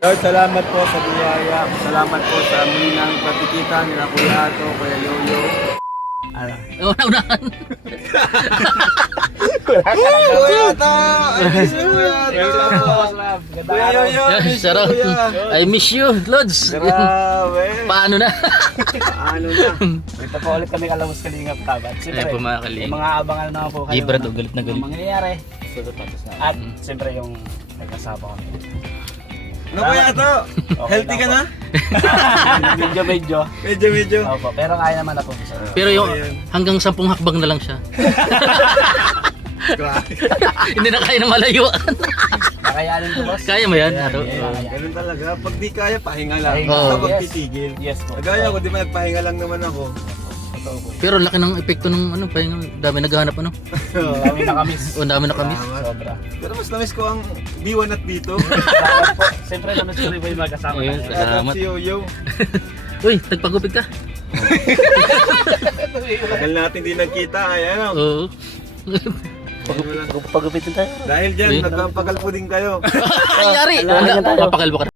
Lord, salamat po sa biyaya. Salamat po sa muli ng pagkikita nila Kuya Ato, Kuya Yoyo. Una-unahan. Kuya Ato! I miss you, Kuya Ato! Kuya Yoyo, I miss you, Sarap. Kuya. I miss you, Lods. Grabe. Paano na? Ano na? Ito po ulit kami Kalabos Kalingap Kabat. Ay Siyempre, po mga may kaling. mga abangan naman po kayo. Librad ng o galit na mga galit. mangyayari. At siyempre yung nagkasama kami. Ano Kuya Ato? Healthy ka na? Medyo. Medyo. Opo, pero kaya naman ako. Pero yung hanggang 10 hakbang na lang siya. Grabe. Hindi na kaya na malayuan. Kakayanin ko, boss. Kaya mo yan? Ato? Ganun talaga. Pag di kaya, pahinga lang. Pahinga. Basta Oo. wag Yes. titigil. Yes po. Kagaya ko, di ba nagpahinga lang naman ako. Totoo po. Pero laki ng epekto ng ano, pahinga. Dami naghahanap ano. Dami na kami. O dami na kami. Salamat. Sobra. Pero mas namiss ko ang B1 at B2. Salamat po. Siyempre naman si Riboy magkasama Ayun, tayo. Salamat. At si Yoyo. Uy, nagpagupit ka. Tagal natin di nagkita. Ayan o. Oo. Pagupitin tayo. Dahil dyan, Uy. nagpapagal po din kayo. Ay, yari. Kailangan tayo. Papakalbo ka.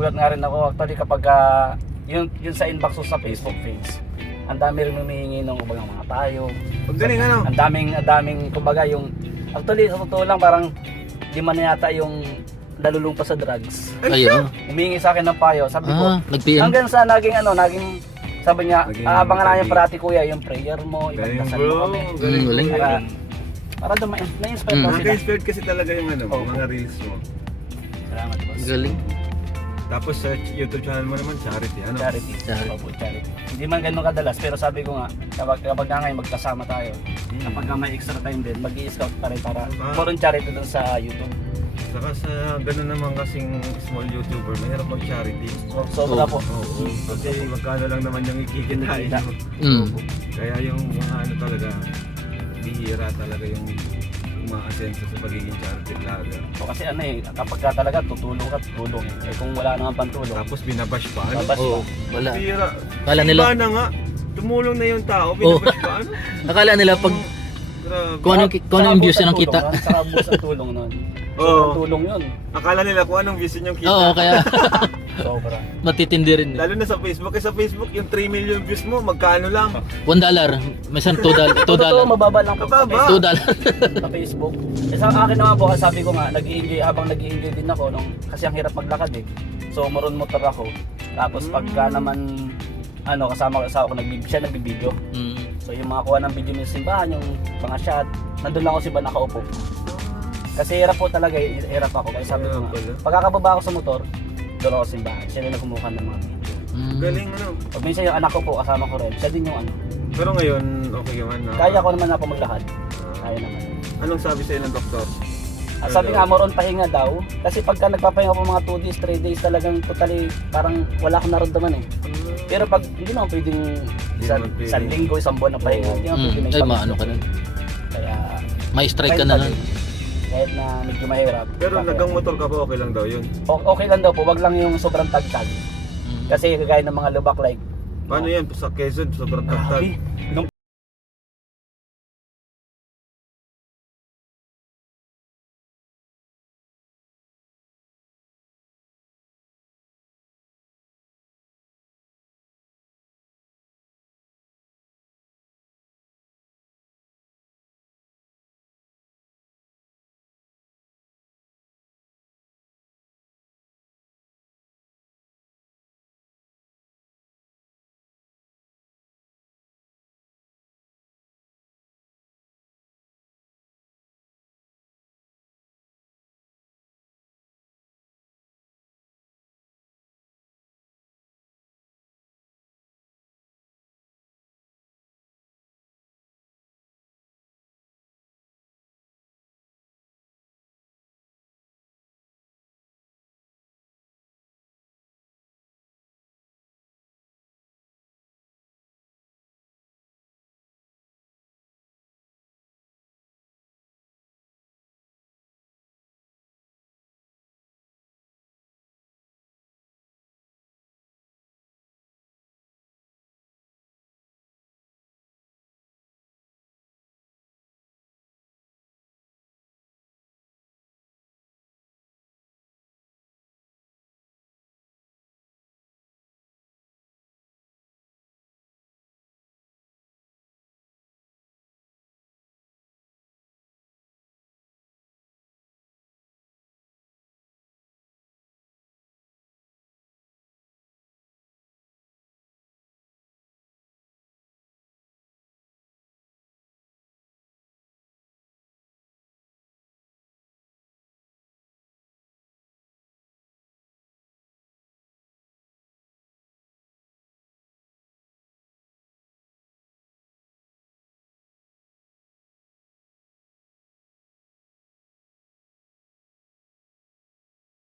Gulat nga rin ako actually kapag yun sa inbox ko sa Facebook page. Ang dami rin humihingi ng mga tayo. Pag galing ano? Ang daming kumbaga yung actually sa totoo lang parang di man yata yung nalulung pa sa drugs. Ayun. Humihingi sa akin ng payo. Sabi ko, Nag-PM. hanggang sa naging sabi niya, Naging abangan na yung kaibigan. parati kuya yung prayer mo, Galing ipagdasal bro. mo kami. Galing. Galing. Para na-inspire daw sila. Nakaka-inspired kasi talaga yung ano, Oo. mga reels mo. Salamat boss. Galing. Tapos sa YouTube channel mo naman, charity. Ano? Charity. Charity. Opo, charity. Hindi man ganun kadalas, pero sabi ko nga, kapag nga ngayon magkasama tayo, kapag nga may extra time din, mag-i-scout pa rin para more on charity dun sa YouTube. Saka sa ganun naman kasing small YouTuber, mahirap mag-charity. So, sobra po. Oo. Kasi magkano lang naman yung ikikintain mo. Kaya yung mga ano talaga, bihira talaga yung umaasenso sa pagiging charity vlogger. So, kasi ano eh, kapag ka talaga tutulong ka, tulong eh. Eh kung wala naman pantulong, Tapos binabash pa. Ano? babas Oo. pa. Wala. Bihira. Kala nila, Iba na nga. Tumulong na yung tao, binabash pa. Ano? akala nila pag Grabe. kung anong views yun ang kita. Saka bus ang tulong nun. Oo. Sobrang tulong yun. Akala nila kung anong views yung kita. Oo, kaya Sobra. matitindi rin. Lalo na sa Facebook. Kasi sa Facebook, yung 3 million views mo, magkano lang? $1. Minsan $2. Totoo, mababa lang po sa Mababa. Facebook. Sa Facebook. Eh, sa akin naman po, sabi ko nga, habang nag-i-enjoy din ako, kasi ang hirap maglakad eh. So, motor ako. Tapos pagka naman, kasama ako, siya nagbibideo. So, yung mga kuha ng video ng simbahan, yung mga shot, nandun lang ako si ba nakaupo. Kasi hirap po talaga, hirap ako. Kaya sabi ko nga, pagkakababa ako sa motor, doon ako sa simbahan. Siya rin nagkumuha ng mga video. Galing ano. Pag minsan yung anak ko po, kasama ko rin, siya din yung Pero ngayon, okay naman na. kaya ko naman na po maglakad. Kaya naman. Anong sabi sa'yo ng doktor? At sabi nga, more on pahinga daw. Kasi pagka nagpapahinga po mga 2 days, 3 days, talagang totally, parang wala akong naramdaman eh. Pero pag, hindi naman pwedeng isang linggo, isang buwan na pahinga. Hindi naman pwedeng may Ay, pagod. maano ka nun. Kaya, May strike ka na nun. kahit na medyo mahirap. Pero kaya- nagang motor ka pa, okay lang daw yun. Okay lang daw po, wag lang yung sobrang tagtag. Kasi kagaya ng mga lubak like, Paano yan? Sa Quezon, sobrang tagtag. nung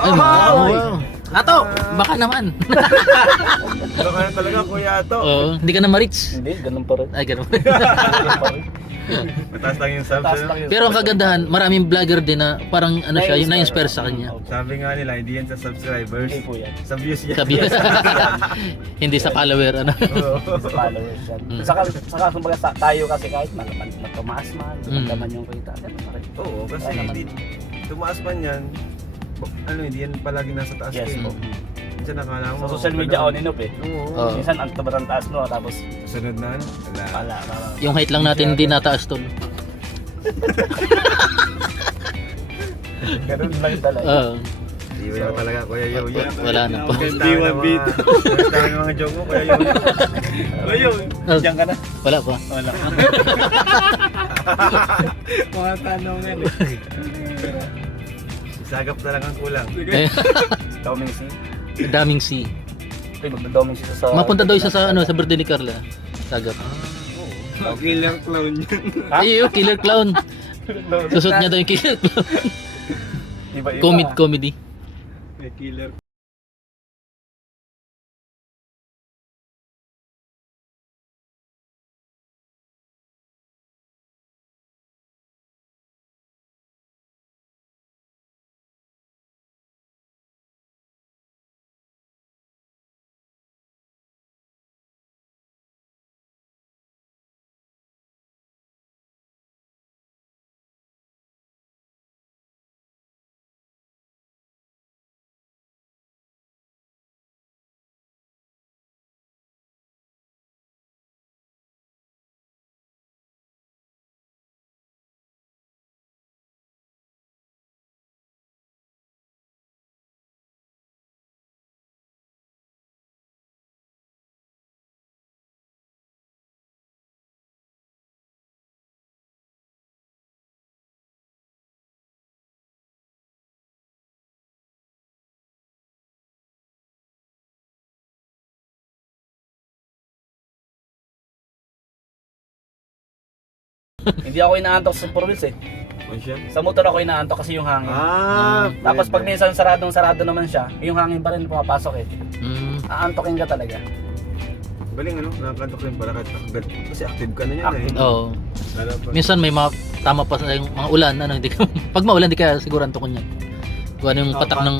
Ay, wow. Ato, baka naman. Baka na talaga kuya to. Oo, hindi ka na ma-reach. Hindi, ganun pa rin. Ay, ganun. Ganun pa rin. Mataas lang yung subs. Taas ano? lang yun. Pero ang kagandahan, maraming vlogger din na parang ano siya, yung na-inspire sa kanya. Sabi nga nila, hindi yan sa subscribers. Hindi po yan. Sa views yan. Sabi hindi sa follower, ano. Oo. Sa followers yan. Mm. Saka kumbaga tayo kasi kahit tumaas man, naman yung kita. Ganun pa rin. Oo, kasi Wala naman. hindi tumaas man yan. Hindi yan palagi nasa taas Yes kayo. po. Minsan nakala mo. Sa social media on and off eh. Oo. Oo. Minsan ang sobrang taas mo tapos Sunod na ano? Wala. wala. Yung height lang natin hindi nataas tol. Ganun lang talaga. Oo. Hindi mo na talaga kuya Yoyo. Wala na po. Ganda ng mga joke mo kuya Yoyo. Kuya Oh, Diyan ka na. wala pa. Wala. mga tanongan eh. Sagap na lang ang kulang. Eh, Doming C. daming C. Okay, magda-doming C sa... Mapunta daw isa sa ano sa birthday ni Carla. Sagap. Killer clown yun. Ha? Ay, yung killer clown. Susot niya daw yung killer clown. Iba-iba. Comedy. May killer. Hindi ako inaantok sa Purwils eh. Ano siya? Sa motor ako inaantok kasi yung hangin. Tapos pag pwede. minsan sarado naman siya, yung hangin pa rin pumapasok eh. Aantokin ka talaga. Baling ano, nakakantok rin pala kahit agad. Kasi active ka na yan Active. eh. Oo. Lalo pag- Minsan may mga tama pa sa yung mga ulan, ano, hindi ka, pag maulan, di ka siguro antok niya. Kung ano yung patak ng,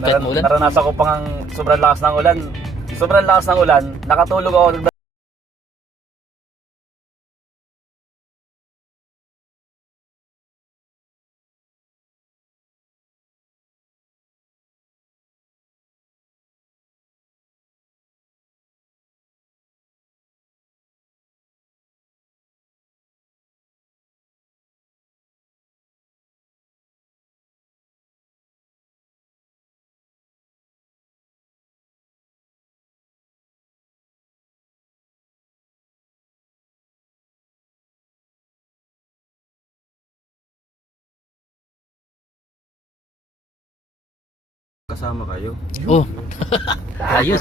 kahit maulan? Naranasan ko pang sobrang lakas ng ulan. Sobrang lakas ng ulan, nakatulog ako. kasama kayo. oh, ayos.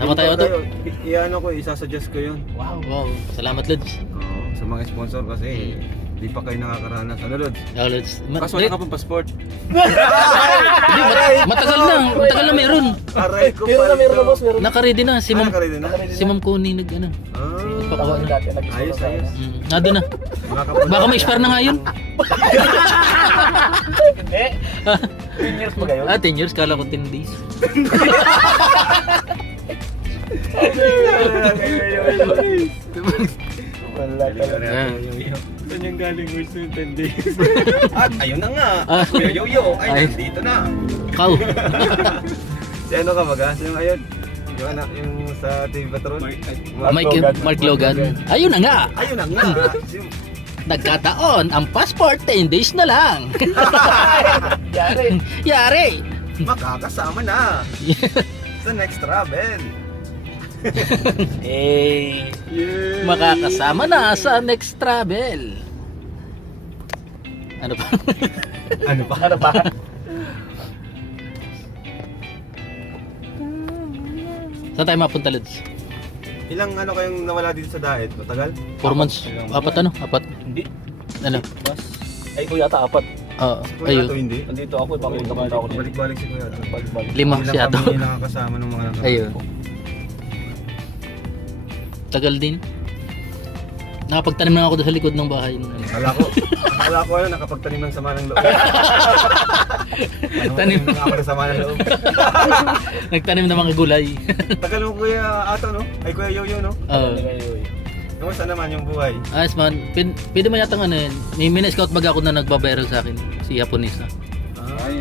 Sama tayo to. Iyan ako, isasuggest ko yun. Wow, salamat Lods. Oo, sa mga sponsor kasi di pa kayo nakakaranas. Ano Lods? Yeah, Lods. Kaso wala ka pang passport. Matagal na meron. Aray ko Meron na, pala meron na ito. boss, meron na. Naka-ready na si Ma'am, Nakaready na? si Ma'am Connie nag ano. Pakuha na. Dati nag-sponsor Ayos, tayo. ayos. Nado na. Baka may expire na nga yun. Hindi. 10 years pa kayo? 10 years, kala ko 10 days. Wala talaga. Saan yung galing words ng 10 days? At ayun na nga. Ah. Kuya Yoyo, Ay. ay nandito na. Kau. Si ano ka baga? Sino yung ayun? Yung anak, yung sa TV Patrol? Mark Logan. Ayun na nga. Ayun na nga. Nagkataon, ang passport 10 days na lang. Yari. Yari. Makakasama na sa next travel. Eh. Yeah. Makakasama na sa next travel. Ano pa? Ano pa? Ano ba? Saan tayo mapunta, Lods? Ilang ano kayong nawala dito sa diet? Matagal? 4 months. Apat ano? Apat. Hindi. Ano? Bas. Ay ko yata 4. Oo, Kuya ayun. Ato hindi. Nandito ako, papunta ako dito. Balik-balik si Kuya Ato. Balik-balik. Lima Hindi si lang Ato. kami nakakasama ng mga nakaraan. Ayun. Tagal din. Nakapagtanim na ako doon sa likod ng bahay. Akala ko nakapagtanim ng sama ng loob. Tanim. Ako ng sama ng loob. Nagtanim ng mga gulay. Tagal mo Kuya Ato no? Ay Kuya Yoyo no? Oo. Kamusta naman yung buhay? Ayos man. Pwede mo yata ano yun. May scout bag ako na nagbabiral sa akin. Si Japonesa.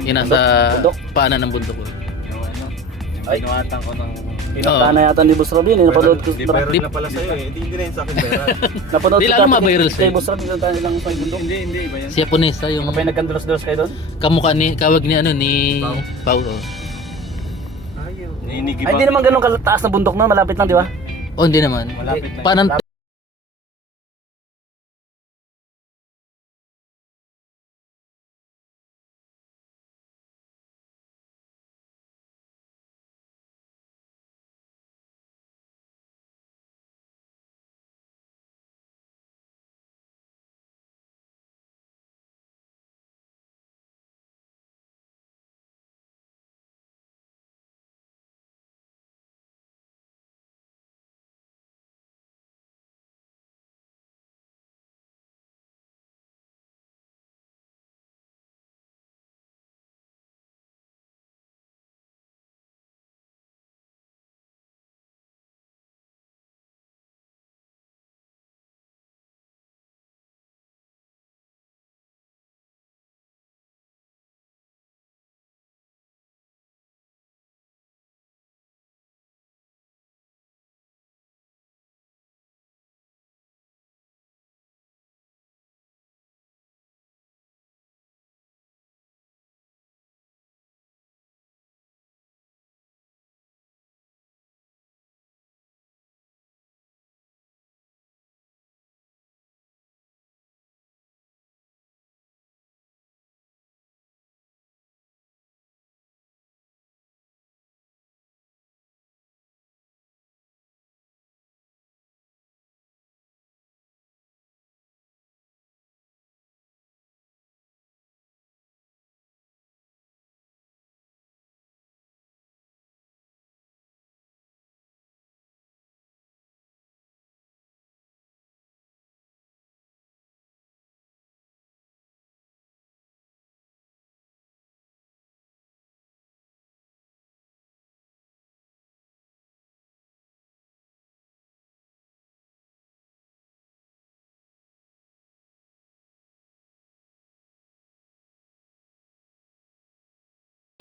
Yun nasa bundok? paanan ng bundok ko. Yung ano? Yung Ay. binuhatan ko ng... Pinakta na yata ni Boss Robin, napanood ko. Di viral na pala sa'yo eh. Hindi na yun sa akin viral. Napanood Di ko lalo dati ma-viral kay sa'yo. Boss Robin, yung tayo lang sa bundok. Hindi iba yan. Si Japonesa yung Kapag nagkandulos-dulos kayo doon? kamukha ni kawag ni ano ni Pau. Pau. Oh. Ayaw. Ay, hindi naman ganun kataas na bundok na, malapit lang, di ba? Oh, hindi naman. Malapit lang. Paanan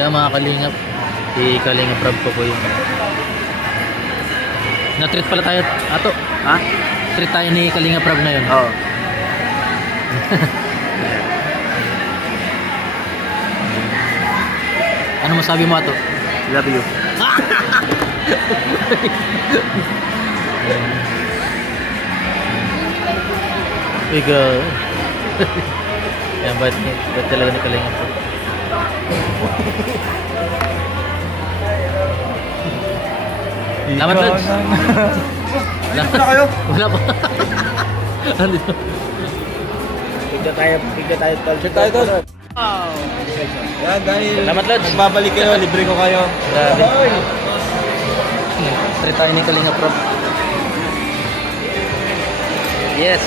kaya mga kalingap. Si Kalingap Rob ko yung na-treat pala tayo Ato. Ha? Treat tayo ni Kalingap Rob ngayon. Oo. Ano masabi mo Ato? Love you. Ikaw. Yan ba't talaga ni Kalingap Rob? Salamat Lods. Ano na kayo? Wala pa. Andito. Pigda tayo tol. Yan dahil Salamat, Lods. nagbabalik kayo, libre ko kayo. Grabe. Treat tayo ni Kalingap Rob. Yes.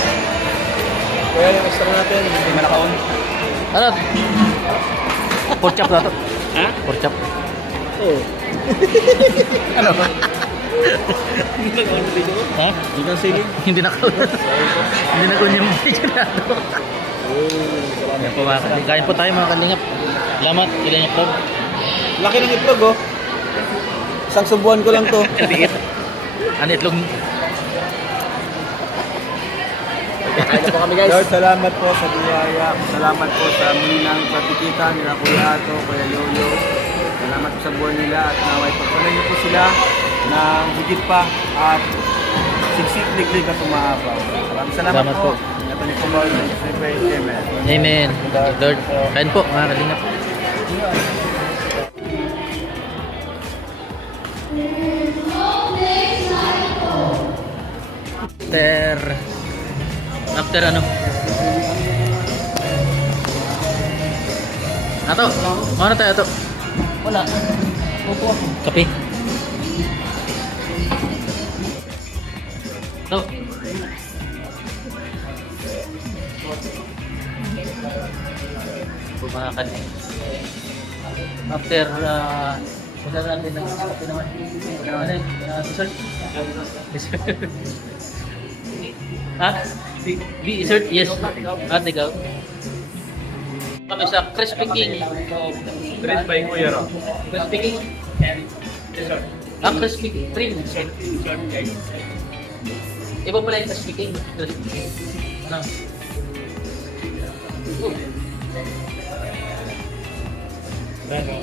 Kaya yung extra natin, hindi manakaon. Ano? Pork chop na to. Ha? Pork chop. Oo. Ano? Hindi nag-on video ko. Ha? Hindi kang siling. Hindi na Hindi na yung video na to. Yan po mga kalingap. Kain po tayo mga kalingap. Salamat Kalingap Rob. Laki ng itlog oh. Isang subuan ko lang to. Ano itlog? Kaya po kami guys. Lord, salamat po sa biyaya. Salamat po sa muli ng pagkikita nila Kuya Ato, Kuya Yoyo. Salamat po sa buwan nila at naway pagpanan niyo po sila ng higit pa at siksik liglig at umahaba. Maraming salamat po. Ingatan niyo po ba yung Amen. Amen. Lord, kain po mga kalingap. After ano? Ato, mana tayo ato? Wala. Opo ako. Kape. Ato. Bumakan. After, wala natin ng kape naman. Wala natin. Dessert. Ha? Dessert? Yes. At ikaw? Kami sa Crispy King. Treat by Kuya Ro. Crispy King? Crispy King. Iba pala yung Crispy King. Ano? Ano?